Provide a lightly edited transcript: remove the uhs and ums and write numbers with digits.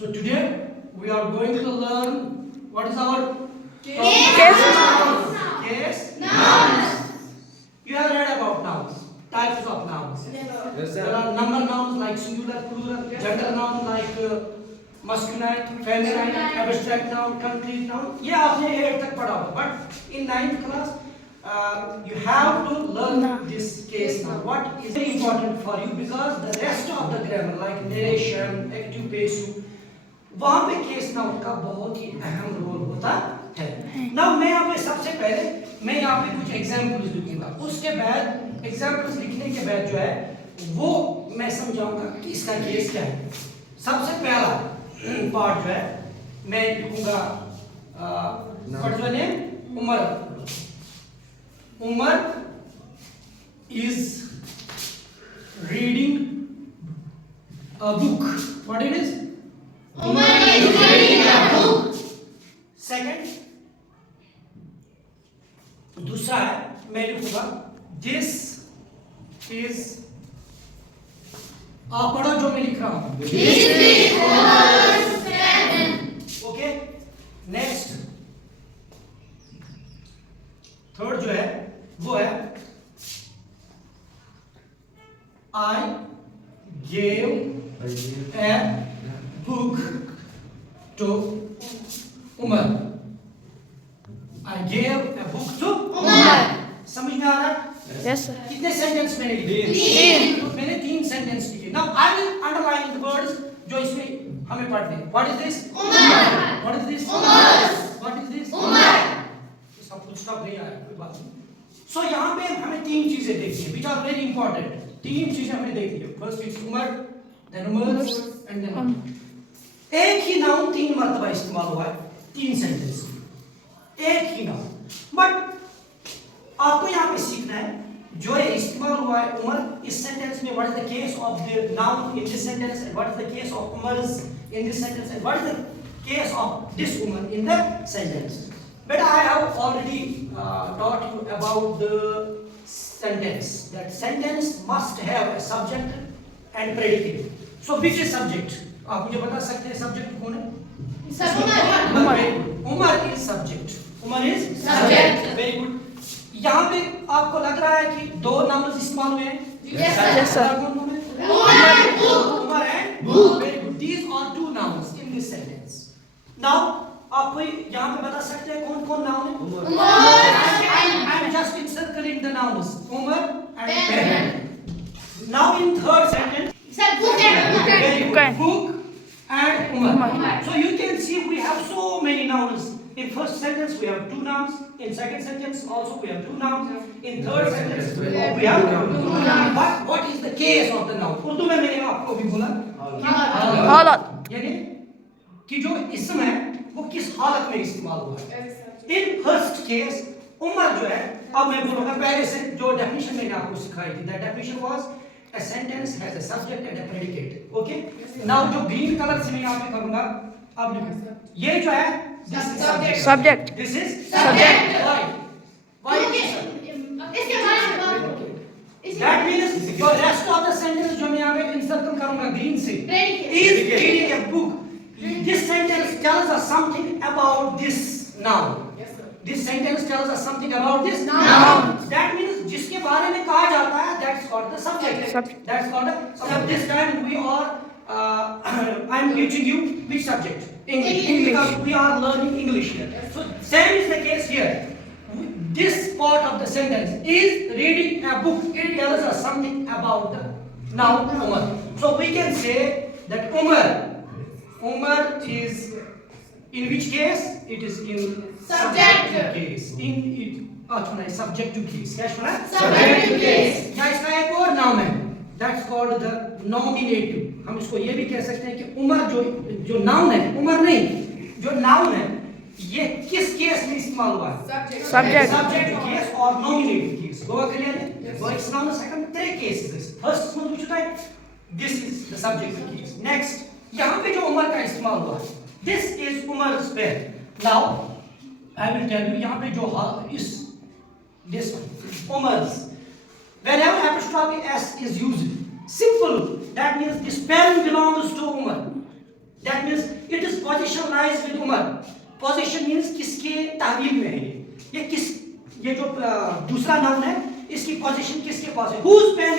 So today we are going to learn what is our case nouns. You have read about nouns, types of nouns. Yes, There sir. are number nouns like singular, plural, gender noun like masculine, feminine, abstract noun, concrete noun. ये आपने 8 तक पढ़ा होगा. But in 9th class you have to learn this case noun. What is very important for you because the rest of the grammar like narration, active passive, वहाँ पे case noun का बहुत ही अहम रोल होता है. नाउ मैं यहाँ पे सबसे पहले मैं यहाँ पे कुछ एग्जांपल्स लिखूंगा. उसके बाद एग्जांपल्स लिखने के बाद जो है वो मैं समझाऊंगा कि इसका केस क्या है. सबसे पहला पार्ट जो है मैं लिखूंगा what is your name? Umar. Umar is reading a book. What it is? Umar is reading a book. Second, दूसरा है मैं लिखूंगा this is. आप पढ़ो जो मैं लिख रहा हूं. This is Umar's pen. Okay. Next third जो है वो है I gave a book to Umar. I gave a book to Umar. समझ में आ रहा है? Yes, sir. कितने सेंटेंस मैंने लिखे? तीन. मैंने 3 सेंटेंस लिखे. Now I will underline the words जो इसमें हमें पढ़ने हैं. What is this? Umar. What is this? Umar. What is this? Umar. ये सब कुछ तब नहीं आया कोई बात नहीं. So यहाँ पे हमें 3 चीजें देखनी है which are very important. 3 चीजें हमें देखनी है. First is Umar, then Umar and then एक ही नाउन 3 मर्तबा इस्तेमाल हुआ है 3 सेंटेंस में. एक ही नाउन. बट आपको यहाँ पे सीखना है जो ये इस्तेमाल हुआ है उमर इस सेंटेंस में. What is the case of the noun in this sentence and what is the case of Umar's in this sentence and what is the case of this Umar in the sentence. But I have already taught you about the sentence. That sentence must have a subject and predicate. So which is subject? आप मुझे बता सकते हैं subject कौन है? Umar is subject. Umar is Subject. Very good. यहाँ पे आपको लग रहा है कि 2 नाउन्स इस्तेमाल हुए हैं. Yes, sir. Yes, sir. कौन-कौन है? Umar and book. Umar and book. Very good. These are 2 nouns in this sentence. Now आप कोई यहाँ पे बता सकते हैं कौन-कौन नाउन है? Umar. I'm just encircling the nouns. Umar and Pen. pen. Now in third sentence. Sir, book and book and Very Okay. good. Book and Umar. Umar. So you can see we have so many nouns. In first sentence we have 2 nouns. In second sentence also we have 2 nouns. In third sentence we have 2 nouns. But what is the case of the noun? Urdu में मैंने आपको भी बोला कि हालत. यानी कि जो इसम है वो किस हालत में इस्तेमाल हुआ है. In first case उमर जो है अब मैं बोलूँगा पहले से जो डेफिनेशन मैंने आपको सिखाई थी. That definition was a sentence has a subject and a predicate. Okay? Now जो green color से मैं यहाँ पे करूँगा अब लिखो. ये जो है this is subject. Subject. This is Subject. Why? Why? इसके बारे में बात करो. That means your rest of the sentence जो मैं यहाँ पे encircle करूँगा green से Predicate. is reading a book. This sentence tells us something about this noun. This sentence tells us something about this Noun. That means जिसके बारे में कहा जाता है that's called the subject. Subject. That's called the. So this time we are I am teaching you which subject? English. Because we are learning English here. So same is the case here. This part of the sentence is reading a book. It tells us something about the noun Umar. So we can say that Umar is in which case? It is in Subject. case. In it. अच्छा नहीं subjective case. क्या सुना? Subjective case. या इसका एक और नाम है. That's called the nominative. हम इसको ये भी कह सकते हैं कि उमर जो नाउन है उमर नहीं जो नाउन है ये किस केस में इस्तेमाल हुआ है? Subject. Subjective case और nominative case. Go clear है? वो इस नाउन से हम 3 cases. First one which type? This is the subjective case. Next यहाँ पे जो उमर का इस्तेमाल हुआ है this is Umar's pen. Now I will tell you यहाँ पे जो इस this one Umar's. Whenever apostrophe s is used, simple. That means this pen belongs to Umar. That means position lies with Umar. Position means किसके ताबील में है ये किस, ये जो दूसरा नाउन है इसकी पोजीशन किसके पास है, हुज पेन